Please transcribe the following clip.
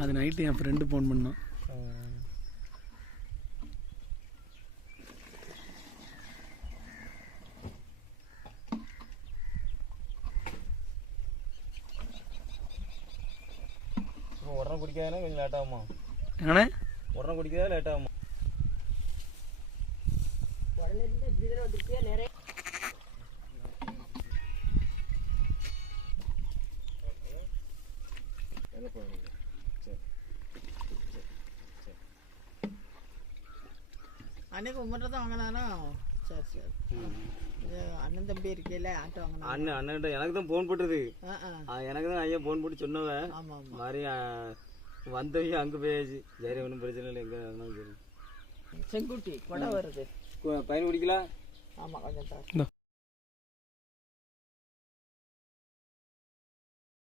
அது நைட்டு என் friend phone பண்ணான். உடனே குடிக்காதுன்னா கொஞ்சம் லேட் ஆகுமா? என்னண்ணே உடனே குடிக்காதா லேட் ஆகுமா? உடனே இப்படி தானே நிறைய அன்னைக்கு உங்கள்கிட்ட தான் வாங்கினாரோ சரி சரி இது அண்ணன் தம்பி இருக்கையில ஆட்டோ வாங்கினா அண்ணன் அண்ணன்கிட்ட எனக்கு தான் ஃபோன் போட்டுது. எனக்கு தான் ஐயா ஃபோன் போட்டு சொன்னவ. ஆமாம் மாதிரி வந்தவங்க அங்கே போயாச்சு. சரி ஒன்றும் பிரச்சனை இல்லை. எங்கே சரி. செங்குட்டி கொடை வருது. பையன் குடிக்கலாம் ஆமாம் கொஞ்சம்